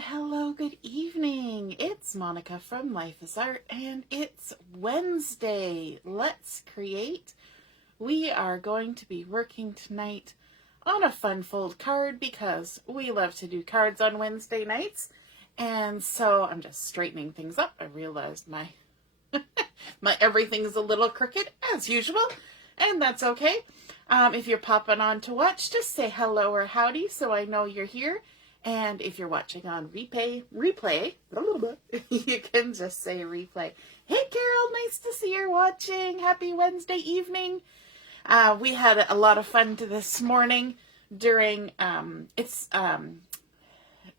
Hello, good evening. It's Monica from Life is Art, and it's Wednesday. Let's create. We are going to be working tonight on a fun fold card because we love to do cards on Wednesday nights. And so I'm just straightening things up. I realized my everything's a little crooked as usual, and that's okay. If you're popping on to watch, just say hello or howdy so I know you're here. And if you're watching on replay, you can just say replay. Hey, Carol, nice to see you're watching. Happy Wednesday evening. We had a lot of fun this morning during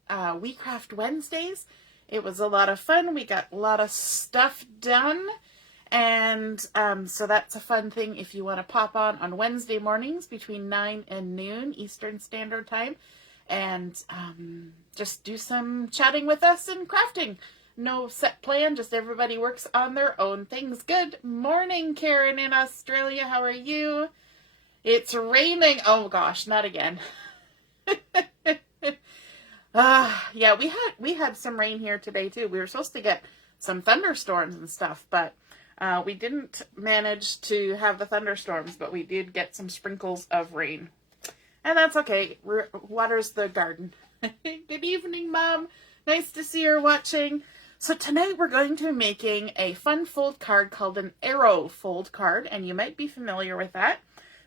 We Craft Wednesdays. It was a lot of fun. We got a lot of stuff done. And so that's a fun thing if you want to pop on Wednesday mornings between 9 and noon Eastern Standard Time. And just do some chatting with us and crafting. No set plan, just everybody works on their own things. Good morning, Karen in Australia. How are you? It's raining. Oh gosh, not again. Yeah, we had some rain here today too. We were supposed to get some thunderstorms and stuff, but we didn't manage to have the thunderstorms, but we did get some sprinkles of rain. And that's okay. Waters the garden. Good evening, Mom. Nice to see you're watching. So tonight we're going to be making a fun fold card called an arrow fold card, and you might be familiar with that.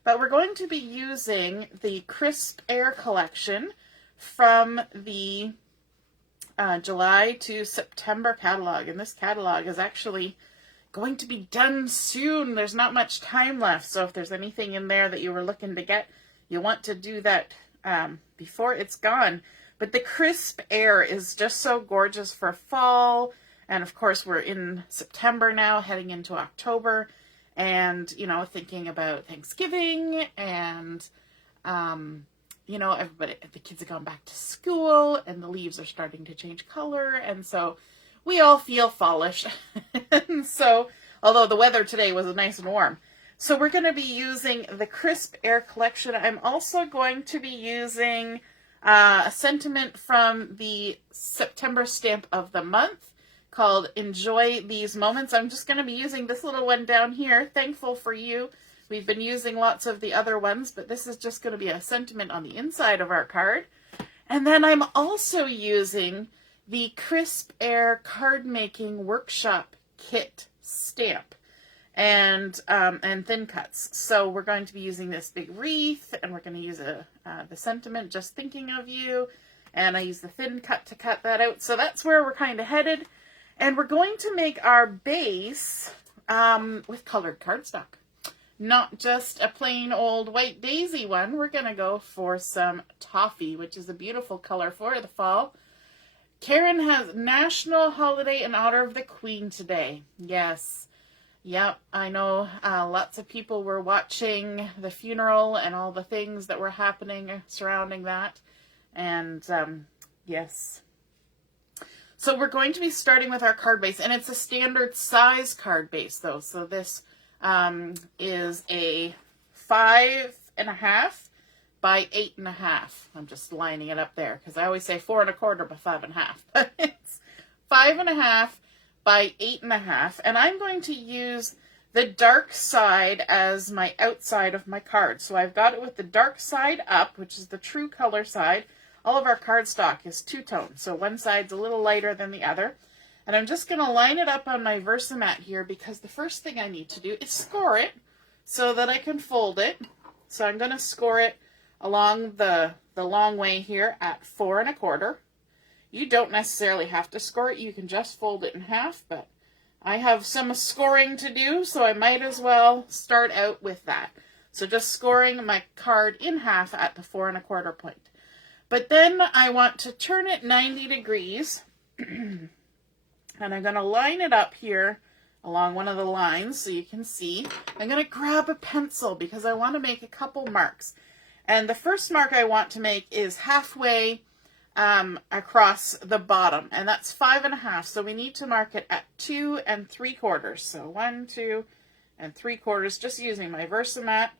But we're going to be using the Crisp Air collection from the July to September catalog. And this catalog is actually going to be done soon. There's not much time left. So if there's anything in there that you were looking to get, you want to do that before it's gone. But the Crisp Air is just so gorgeous for fall. And of course, we're in September now, heading into October. And, you know, thinking about Thanksgiving and, you know, the kids have gone back to school and the leaves are starting to change color. And so we all feel fallish. And so, although the weather today was nice and warm. So we're going to be using the Crisp Air collection. I'm also going to be using a sentiment from the September stamp of the month called Enjoy These Moments. I'm just going to be using this little one down here, Thankful for You. We've been using lots of the other ones, but this is just going to be a sentiment on the inside of our card. And then I'm also using the Crisp Air Card Making Workshop Kit stamp. And thin cuts. So we're going to be using this big wreath, and we're going to use the sentiment, Just Thinking of You, and I use the thin cut to cut that out. So that's where we're kind of headed, and we're going to make our base with colored cardstock, not just a plain old white daisy one. We're going to go for some toffee, which is a beautiful color for the fall. Karen has National Holiday in honor of the Queen today. Yes. Yep, I know lots of people were watching the funeral and all the things that were happening surrounding that. And yes. So we're going to be starting with our card base. And it's a standard size card base though. So this is a 5.5 by 8.5. I'm just lining it up there because I always say 4 1/4 by 5.5. But it's 5.5 by 8.5, and I'm going to use the dark side as my outside of my card. So I've got it with the dark side up, which is the true color side. All of our cardstock is two-tone, so one side's a little lighter than the other. And I'm just going to line it up on my Versamat here because the first thing I need to do is score it so that I can fold it. So I'm going to score it along the long way here at 4 1/4. You don't necessarily have to score it. You can just fold it in half, but I have some scoring to do, so I might as well start out with that. So just scoring my card in half at the 4 1/4 point. But then I want to turn it 90 degrees, and I'm going to line it up here along one of the lines so you can see. I'm going to grab a pencil because I want to make a couple marks. And the first mark I want to make is halfway across the bottom, and that's 5.5. So we need to mark it at 2 3/4. So 1, 2 3/4, just using my Versamat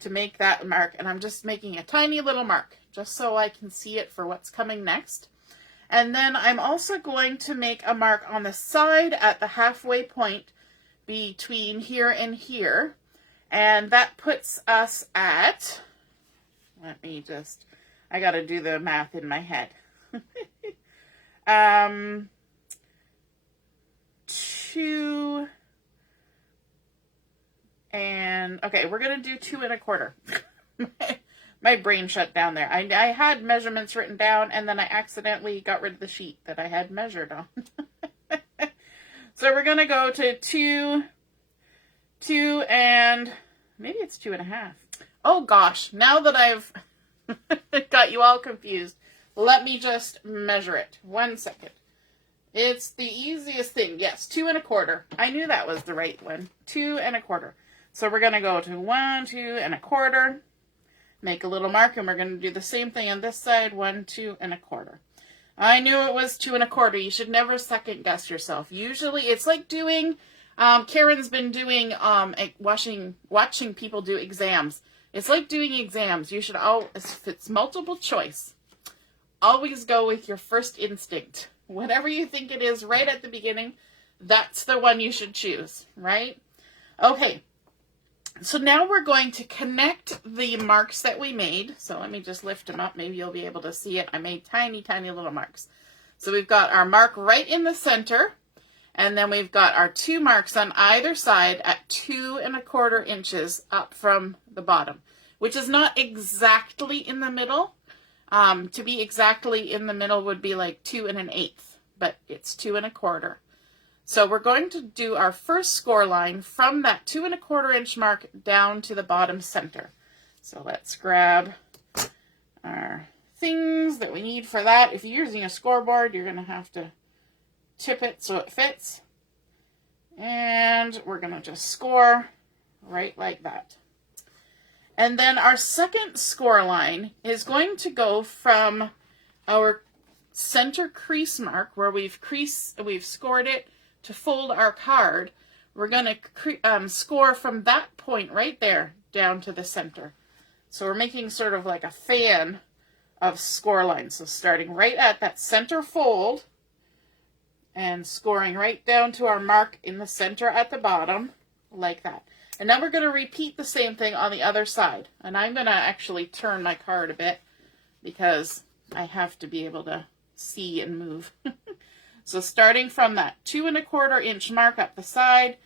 to make that mark. And I'm just making a tiny little mark just so I can see it for what's coming next. And then I'm also going to make a mark on the side at the halfway point between here and here. And that puts us at, let me just, I got to do the math in my head. 2 and, okay, we're going to do 2 1/4. My brain shut down there. I had measurements written down, and then I accidentally got rid of the sheet that I had measured on. So we're going to go to 2, and maybe it's 2 1/2. Oh gosh, now that I've got you all confused, let me just measure it. 1 second. It's the easiest thing. Yes, 2 1/4. I knew that was the right one. 2 1/4. So we're going to go to 1, 2 1/4. Make a little mark, and we're going to do the same thing on this side. 1, 2 1/4. I knew it was 2 1/4. You should never second guess yourself. Usually, it's like doing. Karen's been doing watching people do exams. It's like doing exams. You should always, if it's multiple choice, always go with your first instinct. Whatever you think it is right at the beginning, that's the one you should choose, right? Okay. So now we're going to connect the marks that we made. So let me just lift them up. Maybe you'll be able to see it. I made tiny, tiny little marks. So we've got our mark right in the center. And then we've got our 2 marks on either side at 2 1/4 inches up from the bottom, which is not exactly in the middle. To be exactly in the middle would be like 2 1/8, but it's 2 1/4. So we're going to do our first score line from that 2 1/4 inch mark down to the bottom center. So let's grab our things that we need for that. If you're using a scoreboard, you're going to have to tip it so it fits. And we're going to just score right like that. And then our second score line is going to go from our center crease mark where we've scored it to fold our card. We're going to score from that point right there down to the center. So we're making sort of like a fan of score lines. So starting right at that center fold and scoring right down to our mark in the center at the bottom, like that. And then we're going to repeat the same thing on the other side. And I'm going to actually turn my card a bit because I have to be able to see and move. So starting from that 2 1/4 inch mark up the side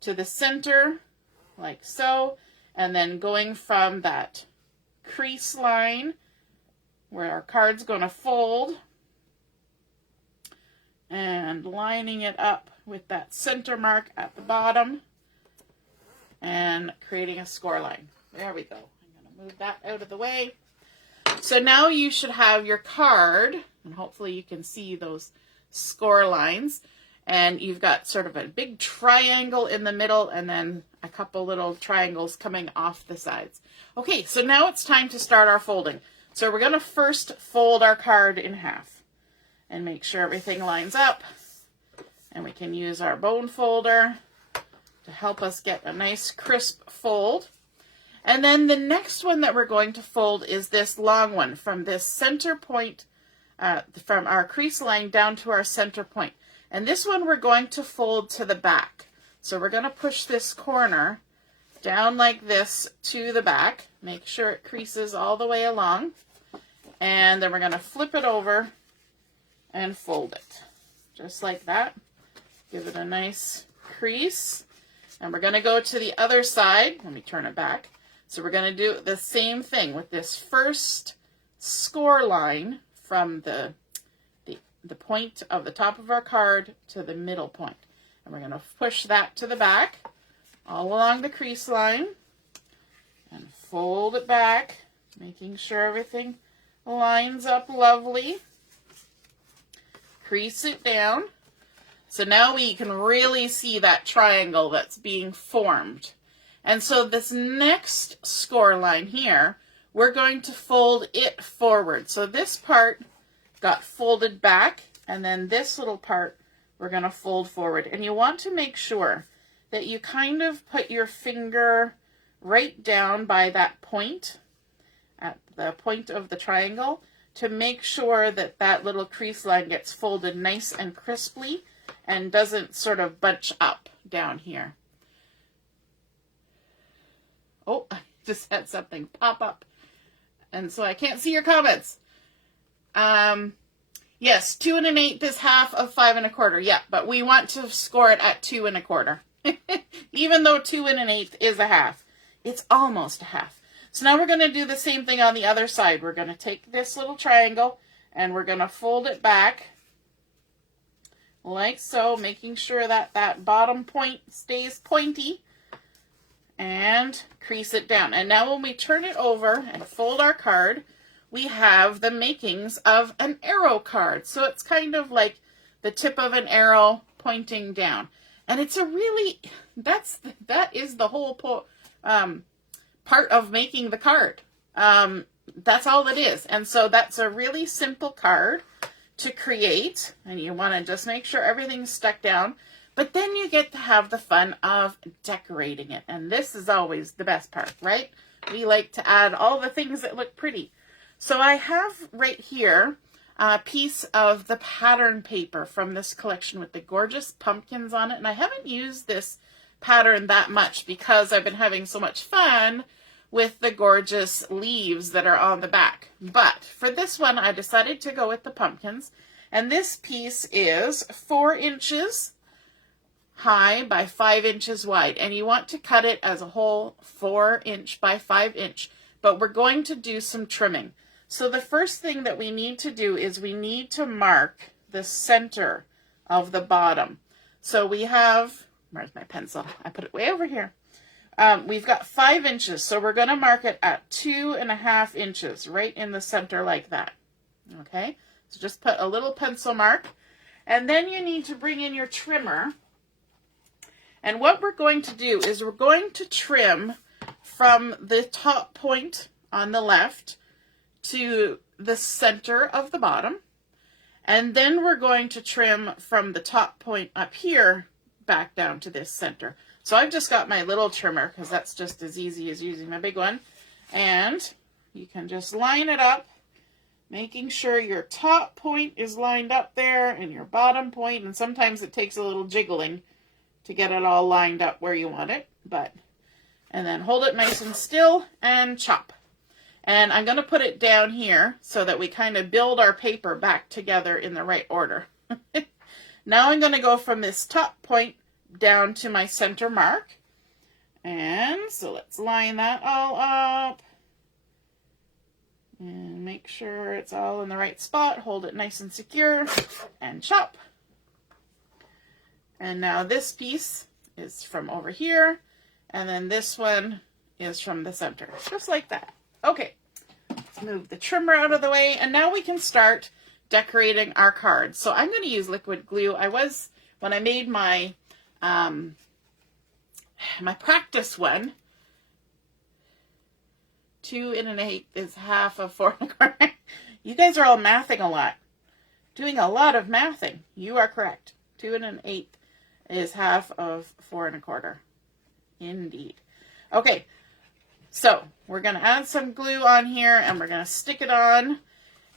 to the center, like so, and then going from that crease line where our card's going to fold and lining it up with that center mark at the bottom and creating a score line. There we go. I'm going to move that out of the way. So now you should have your card, and hopefully you can see those score lines, and you've got sort of a big triangle in the middle and then a couple little triangles coming off the sides. Okay, so now it's time to start our folding. So we're going to first fold our card in half and make sure everything lines up, and we can use our bone folder to help us get a nice crisp fold. And then the next one that we're going to fold is this long one from this center point, from our crease line down to our center point. And this one we're going to fold to the back. So we're going to push this corner down like this to the back. Make sure it creases all the way along. And then we're going to flip it over and fold it. Just like that. Give it a nice crease. And we're going to go to the other side. Let me turn it back. So we're going to do the same thing with this first score line from the point of the top of our card to the middle point. And we're going to push that to the back all along the crease line and fold it back, making sure everything lines up lovely. Crease it down. So now we can really see that triangle that's being formed. And so this next score line here, we're going to fold it forward. So this part got folded back, and then this little part we're going to fold forward. And you want to make sure that you kind of put your finger right down by that point, at the point of the triangle, to make sure that that little crease line gets folded nice and crisply and doesn't sort of bunch up down here. Oh, I just had something pop up, and so I can't see your comments. Yes, 2 1/8 is half of 5 1/4. Yeah, but we want to score it at 2 1/4. Even though 2 1/8 is a half, it's almost a half. So now we're going to do the same thing on the other side. We're going to take this little triangle and we're going to fold it back like so, making sure that that bottom point stays pointy, and crease it down. And now when we turn it over and fold our card, we have the makings of an arrow card. So it's kind of like the tip of an arrow pointing down. And it's a really, that is the whole part of making the card. That's all it is. And so that's a really simple card to create. And you want to just make sure everything's stuck down. But then you get to have the fun of decorating it. And this is always the best part, right? We like to add all the things that look pretty. So I have right here a piece of the pattern paper from this collection with the gorgeous pumpkins on it. And I haven't used this pattern that much because I've been having so much fun with the gorgeous leaves that are on the back. But for this one, I decided to go with the pumpkins. And this piece is 4 inches high by 5 inches wide. And you want to cut it as a whole 4 inch by 5 inch. But we're going to do some trimming. So the first thing that we need to do is we need to mark the center of the bottom. So we have, where's my pencil? I put it way over here. We've got 5 inches, so we're going to mark it at 2.5 inches, right in the center like that. Okay, so just put a little pencil mark. And then you need to bring in your trimmer. And what we're going to do is we're going to trim from the top point on the left to the center of the bottom, and then we're going to trim from the top point up here back down to this center. So I've just got my little trimmer because that's just as easy as using my big one, and you can just line it up, making sure your top point is lined up there and your bottom point, and sometimes it takes a little jiggling to get it all lined up where you want it, and then hold it nice and still and chop. And I'm going to put it down here so that we kind of build our paper back together in the right order. Now I'm going to go from this top point down to my center mark. And so let's line that all up. And make sure it's all in the right spot. Hold it nice and secure and chop. And now this piece is from over here. And then this one is from the center. Just like that. Okay, let's move the trimmer out of the way, and now we can start decorating our cards. So I'm going to use liquid glue. When I made my my practice one, 2 1/8 is half of 4 1/4. You guys are all mathing a lot. Doing a lot of mathing. You are correct. 2 1/8 is half of 4 1/4. Indeed. Okay. So we're going to add some glue on here and we're going to stick it on.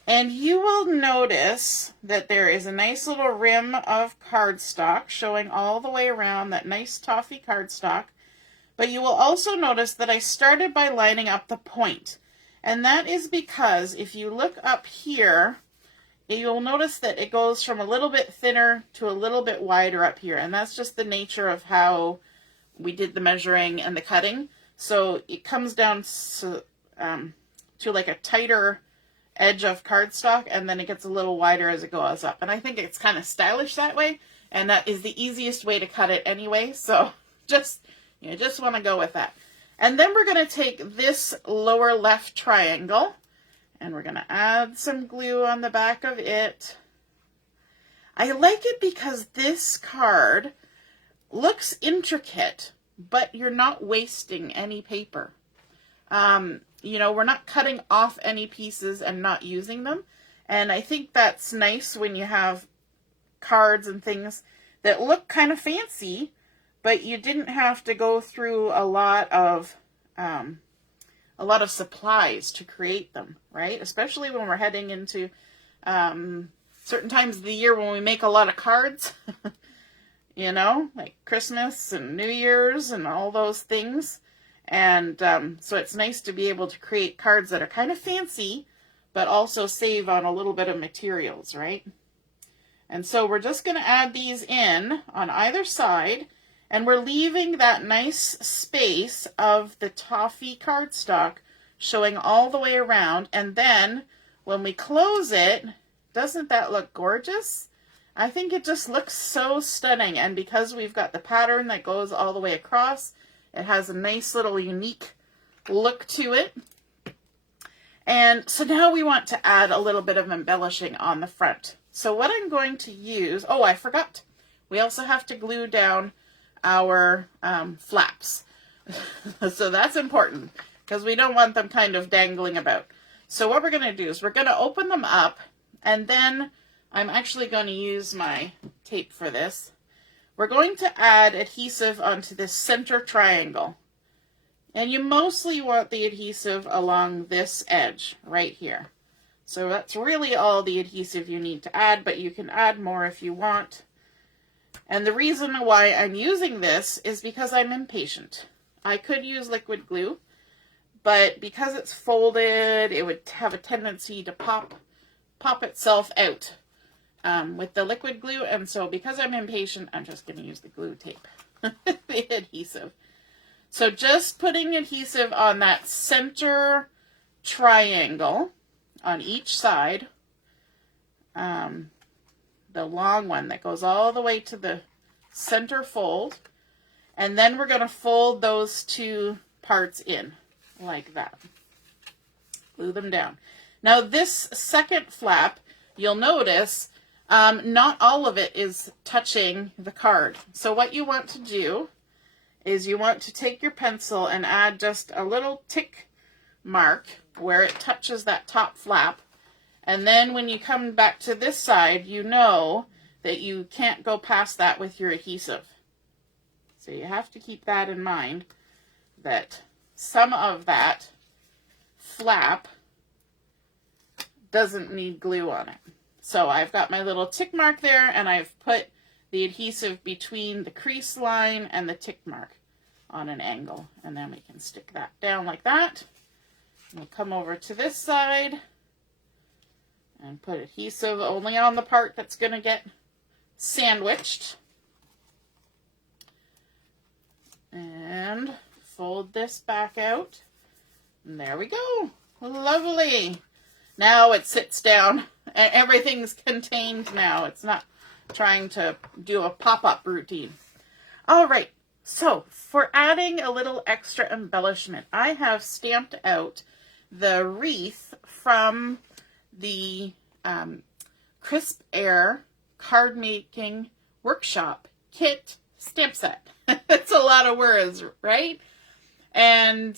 And you will notice that there is a nice little rim of cardstock showing all the way around, that nice toffee cardstock. But you will also notice that I started by lining up the point. And that is because if you look up here, you'll notice that it goes from a little bit thinner to a little bit wider up here. And that's just the nature of how we did the measuring and the cutting. So it comes down to like a tighter edge of cardstock, and then it gets a little wider as it goes up. And I think it's kind of stylish that way, and that is the easiest way to cut it anyway. So just want to go with that. And then we're going to take this lower left triangle, and we're going to add some glue on the back of it. I like it because this card looks intricate, but you're not wasting any paper. We're not cutting off any pieces and not using them. And I think that's nice when you have cards and things that look kind of fancy, but you didn't have to go through a lot of supplies to create them, right? Especially when we're heading into certain times of the year when we make a lot of cards, you know, like Christmas and New Year's and all those things. And so it's nice to be able to create cards that are kind of fancy, but also save on a little bit of materials, right? And so we're just going to add these in on either side, and we're leaving that nice space of the toffee cardstock showing all the way around. And then when we close it, doesn't that look gorgeous? I think it just looks so stunning. And because we've got the pattern that goes all the way across, it has a nice little unique look to it. And so now we want to add a little bit of embellishing on the front. So what I'm going to use, oh, I forgot. We also have to glue down our flaps. So that's important because we don't want them kind of dangling about. So what we're going to do is we're going to open them up, and then I'm actually going to use my tape for this. We're going to add adhesive onto this center triangle. And you mostly want the adhesive along this edge right here. So that's really all the adhesive you need to add, but you can add more if you want. And the reason why I'm using this is because I'm impatient. I could use liquid glue, but because it's folded, it would have a tendency to pop itself out with the liquid glue. And so because I'm impatient, I'm just going to use the glue tape, the adhesive. So just putting adhesive on that center triangle on each side, the long one that goes all the way to the center fold, and then we're going to fold those two parts in like that. Glue them down. Now this second flap, you'll notice not all of it is touching the card. So what you want to do is you want to take your pencil and add just a little tick mark where it touches that top flap. And then when you come back to this side, you know that you can't go past that with your adhesive. So you have to keep that in mind, that some of that flap doesn't need glue on it. So I've got my little tick mark there, and I've put the adhesive between the crease line and the tick mark on an angle. And then we can stick that down like that. We'll come over to this side and put adhesive only on the part that's going to get sandwiched. And fold this back out. And there we go. Lovely. Now it sits down. Everything's contained now. It's not trying to do a pop-up routine. All right. So for adding a little extra embellishment, I have stamped out the wreath from the Crisp Air Cardmaking Workshop Kit stamp set. It's a lot of words, right? And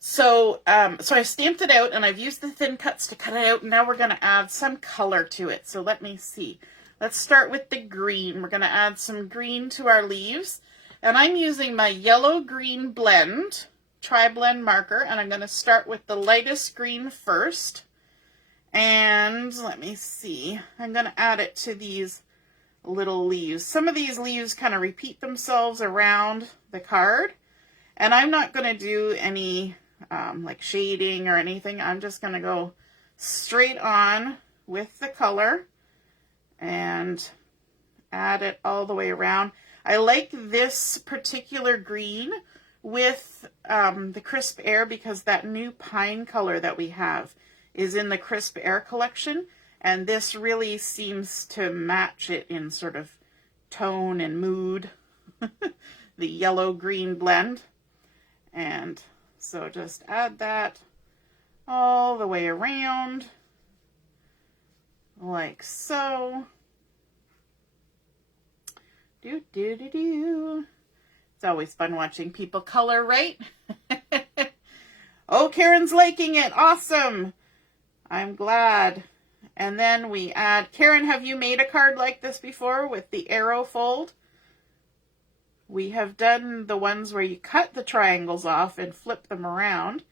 so I stamped it out, and I've used the thin cuts to cut it out, and now we're going to add some color to it. So let me see. Let's start with the green. We're going to add some green to our leaves, and I'm using my yellow-green blend, tri-blend marker, and I'm going to start with the lightest green first. And let me see. I'm going to add it to these little leaves. Some of these leaves kind of repeat themselves around the card, and I'm not going to do any like shading or anything. I'm just going to go straight on with the color and add it all the way around. I like this particular green with the Crisp Air because that new pine color that we have is in the Crisp Air collection, and this really seems to match it in sort of tone and mood, the yellow-green blend. And so just add that all the way around, like so. Do. It's always fun watching people color, right? Oh, Karen's liking it. Awesome. I'm glad. And then we add, Karen, have you made a card like this before with the arrow fold? we have done the ones where you cut the triangles off and flip them around,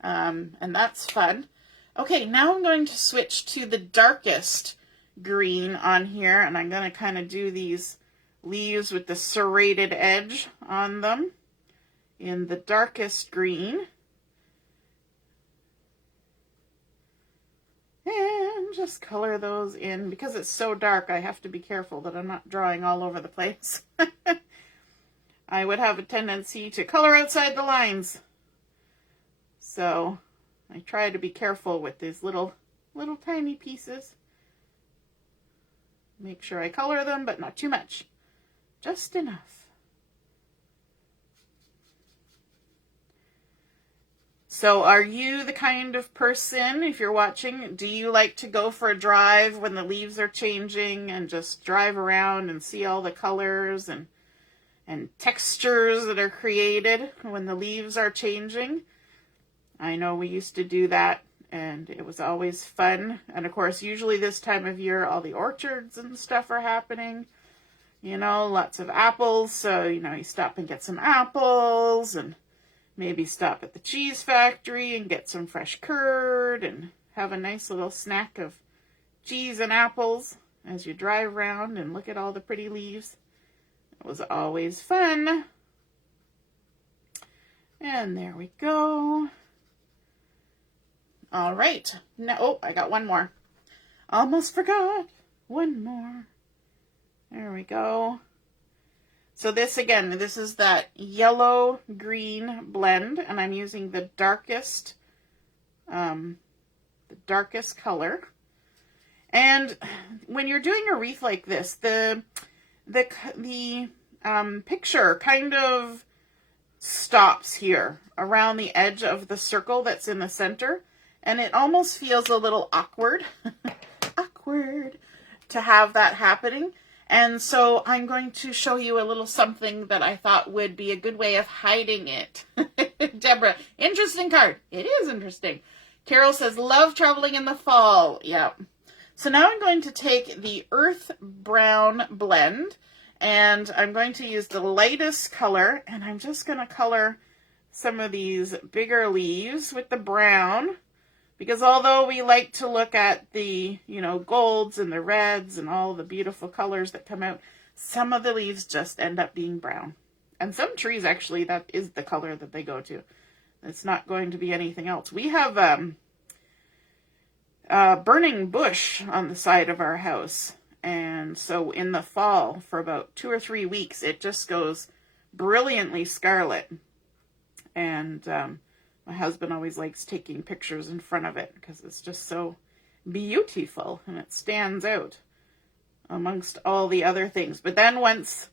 and that's fun. Okay, now I'm going to switch to the darkest green on here, and I'm going to kind of do these leaves with the serrated edge on them in the darkest green. And just color those in. Because it's so dark, I have to be careful that I'm not drawing all over the place. I would have a tendency to color outside the lines. So I try to be careful with these little tiny pieces. Make sure I color them, but not too much. Just enough. So are you the kind of person, if you're watching, do you like to go for a drive when the leaves are changing and just drive around and see all the colors and textures that are created when the leaves are changing? I know we used to do that, and it was always fun. And of course, usually this time of year, all the orchards and stuff are happening. You know, lots of apples. So, you know, you stop and get some apples, and maybe stop at the cheese factory and get some fresh curd and have a nice little snack of cheese and apples as you drive around and look at all the pretty leaves. It was always fun. And there we go. All right. Now, oh, I got one more. Almost forgot. One more. There we go. So this, again, this is that yellow-green blend, and I'm using the darkest color. And when you're doing a wreath like this, the picture kind of stops here around the edge of the circle that's in the center, and it almost feels a little awkward, awkward to have that happening. And so I'm going to show you a little something that I thought would be a good way of hiding it. Deborah, interesting card. It is interesting. Carol says, love traveling in the fall. Yeah. So now I'm going to take the earth brown blend, and I'm going to use the lightest color, and I'm just going to color some of these bigger leaves with the brown. Because although we like to look at the, you know, golds and the reds and all the beautiful colors that come out, some of the leaves just end up being brown. And some trees, actually, that is the color that they go to. It's not going to be anything else. We have a burning bush on the side of our house. And so in the fall, for about 2 or 3 weeks, it just goes brilliantly scarlet. And my husband always likes taking pictures in front of it because it's just so beautiful and it stands out amongst all the other things. But then once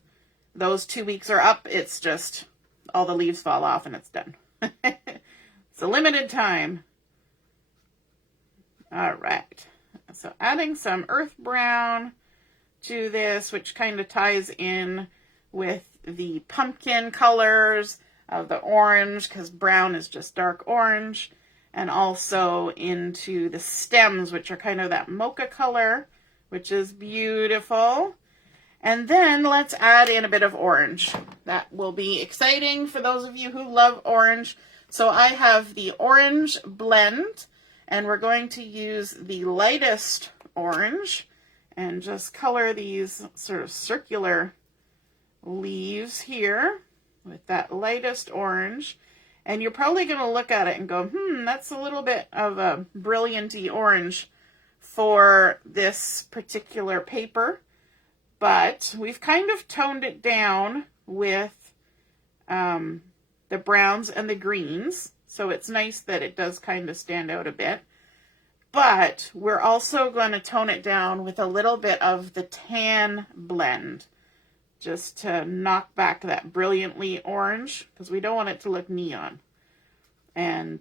those 2 weeks are up, it's just all the leaves fall off and it's done. It's a limited time. All right. So adding some earth brown to this, which kind of ties in with the pumpkin colors of the orange, because brown is just dark orange, and also into the stems, which are kind of that mocha color, which is beautiful. And then let's add in a bit of orange. That will be exciting for those of you who love orange. So I have the orange blend, and we're going to use the lightest orange and just color these sort of circular leaves here with that lightest orange. And you're probably going to look at it and go, that's a little bit of a brilliant-y orange for this particular paper. But we've kind of toned it down with the browns and the greens. So it's nice that it does kind of stand out a bit. But we're also going to tone it down with a little bit of the tan blend, just to knock back that brilliantly orange, because we don't want it to look neon. And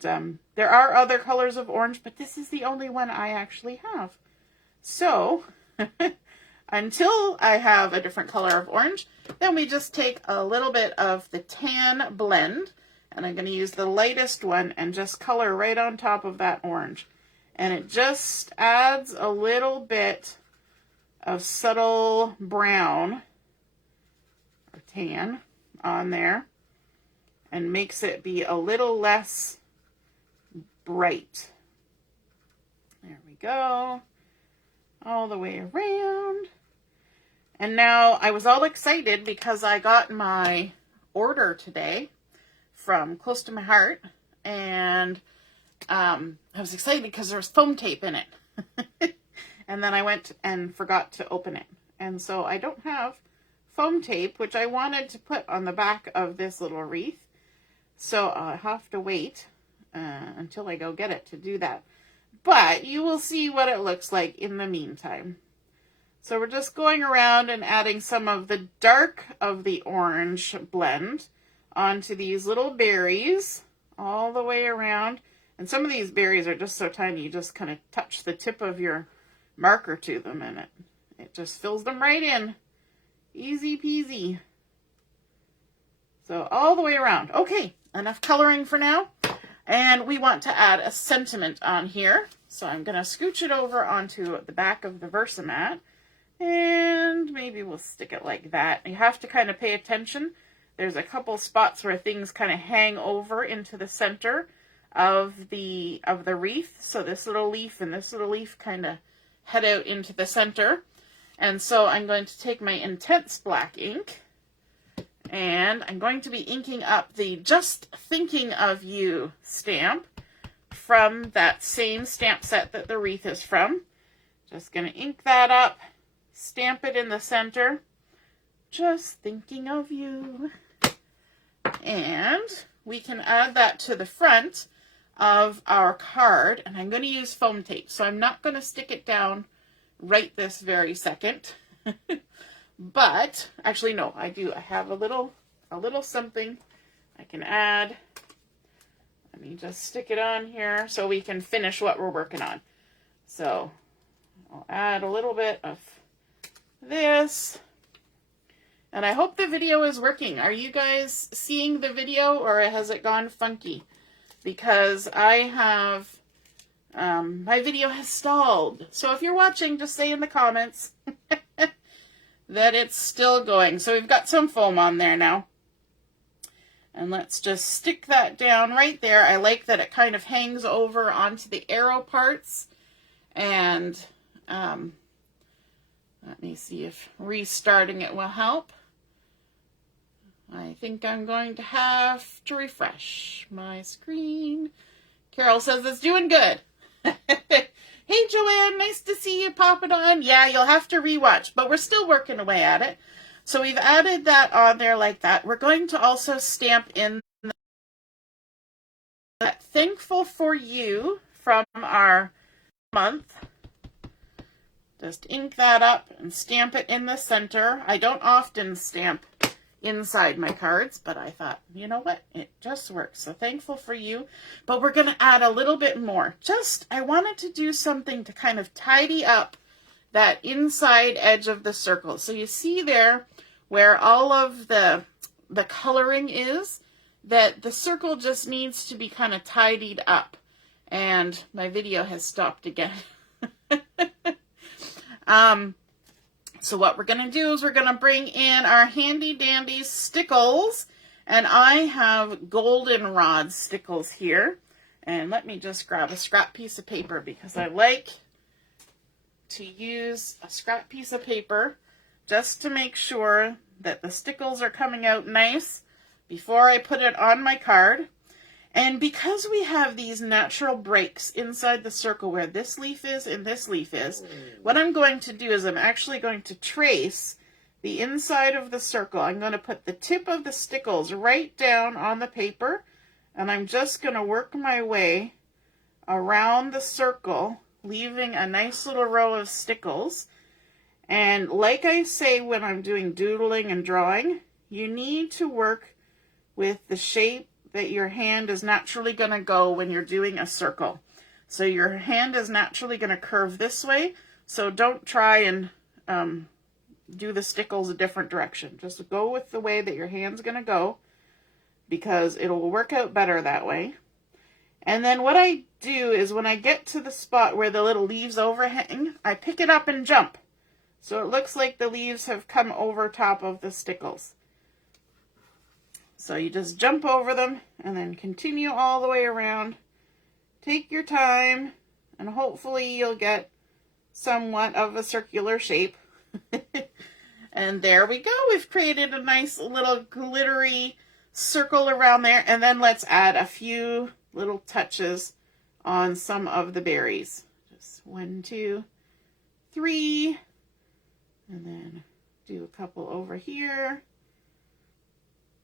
there are other colors of orange, but this is the only one I actually have. So until I have a different color of orange, then we just take a little bit of the tan blend, and I'm going to use the lightest one and just color right on top of that orange. And it just adds a little bit of subtle brown or tan on there and makes it be a little less bright. There we go. All the way around. And now I was all excited because I got my order today from Close to My Heart, and I was excited because there's foam tape in it. And then I went and forgot to open it. And so I don't have foam tape, which I wanted to put on the back of this little wreath. So I'll have to wait until I go get it to do that. But you will see what it looks like in the meantime. So we're just going around and adding some of the dark of the orange blend onto these little berries all the way around. And some of these berries are just so tiny, you just kind of touch the tip of your marker to them and it just fills them right in. Easy peasy. So all the way around. Okay, enough coloring for now. And we want to add a sentiment on here. So I'm going to scooch it over onto the back of the Versamat. And maybe we'll stick it like that. You have to kind of pay attention. There's a couple spots where things kind of hang over into the center of the wreath. So this little leaf and this little leaf kind of head out into the center. And so I'm going to take my intense black ink and I'm going to be inking up the Just Thinking of You stamp from that same stamp set that the wreath is from. Just going to ink that up, stamp it in the center. Just thinking of you. And we can add that to the front of our card, and I'm going to use foam tape, so I'm not going to stick it down right this very second. But actually no, I have a little something I can add. Let me just stick it on here so we can finish what we're working on. So I'll add a little bit of this. And I hope the video is working. Are you guys seeing the video, or has it gone funky? Because I have, my video has stalled. So if you're watching, just say in the comments that it's still going. So we've got some foam on there now. And let's just stick that down right there. I like that it kind of hangs over onto the arrow parts. And let me see if restarting it will help. I think I'm going to have to refresh my screen. Carol says it's doing good. Hey, Joanne, nice to see you pop it on. Yeah, you'll have to rewatch, but we're still working away at it. So we've added that on there like that. We're going to also stamp in that Thankful for You from our month. Just ink that up and stamp it in the center. I don't often stamp inside my cards, but I thought, you know what, it just works. So Thankful for You, but we're going to add a little bit more. I wanted to do something to kind of tidy up that inside edge of the circle. So you see there where all of the coloring is, that the circle just needs to be kind of tidied up. And my video has stopped again. So what we're going to do is we're going to bring in our handy dandy stickles, and I have goldenrod stickles here. And let me just grab a scrap piece of paper because I like to use a scrap piece of paper just to make sure that the stickles are coming out nice before I put it on my card. And because we have these natural breaks inside the circle where this leaf is and this leaf is, what I'm going to do is I'm actually going to trace the inside of the circle. I'm going to put the tip of the stickles right down on the paper, and I'm just going to work my way around the circle, leaving a nice little row of stickles. And like I say when I'm doing doodling and drawing, you need to work with the shape that your hand is naturally going to go when you're doing a circle. So your hand is naturally going to curve this way, so don't try and do the stickles a different direction. Just go with the way that your hand's going to go, because it will work out better that way. And then what I do is when I get to the spot where the little leaves overhang, I pick it up and jump. So it looks like the leaves have come over top of the stickles. So you just jump over them and then continue all the way around. Take your time and hopefully you'll get somewhat of a circular shape. And there we go. We've created a nice little glittery circle around there. And then let's add a few little touches on some of the berries. Just 1, 2, 3. And then do a couple over here.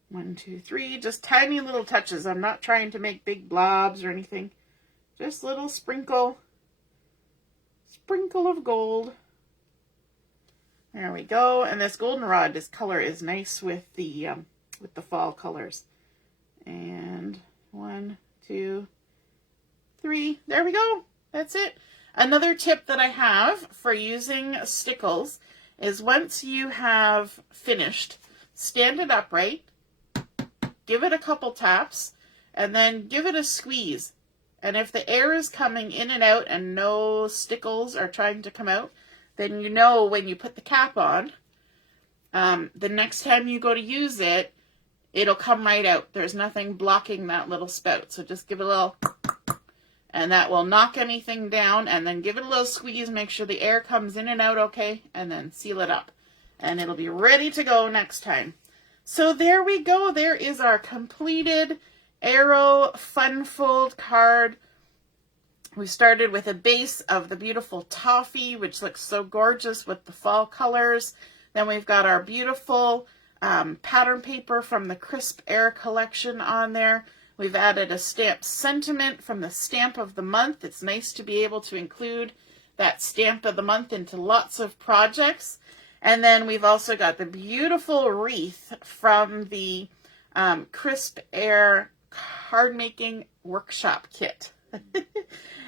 1, 2, 3. Just tiny little touches. I'm not trying to make big blobs or anything. Just little sprinkle of gold. There we go. And this goldenrod, this color is nice with the fall colors. And 1, 2, 3. There we go. That's it. Another tip that I have for using stickles is once you have finished, stand it upright, give it a couple taps, and then give it a squeeze. And if the air is coming in and out and no stickles are trying to come out, then you know when you put the cap on, the next time you go to use it, it'll come right out. There's nothing blocking that little spout. So just give it a little, and that will knock anything down, and then give it a little squeeze, make sure the air comes in and out okay, and then seal it up. And it'll be ready to go next time. So there we go. There is our completed Arrow Fun Fold card. We started with a base of the beautiful toffee, which looks so gorgeous with the fall colors. Then we've got our beautiful pattern paper from the Crisp Air collection on there. We've added a stamped sentiment from the stamp of the month. It's nice to be able to include that stamp of the month into lots of projects. And then we've also got the beautiful wreath from the Crisp Air Cardmaking Workshop Kit.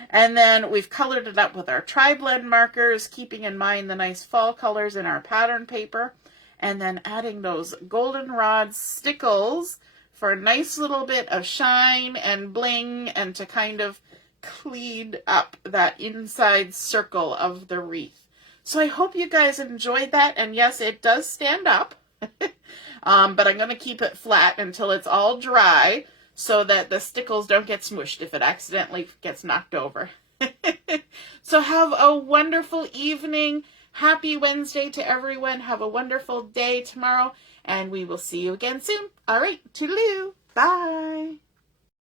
And then we've colored it up with our tri-blend markers, keeping in mind the nice fall colors in our pattern paper. And then adding those goldenrod stickles for a nice little bit of shine and bling and to kind of clean up that inside circle of the wreath. So I hope you guys enjoyed that. And yes, it does stand up, but I'm going to keep it flat until it's all dry so that the stickles don't get smushed if it accidentally gets knocked over. So have a wonderful evening. Happy Wednesday to everyone. Have a wonderful day tomorrow, and we will see you again soon. All right, toodaloo. Bye.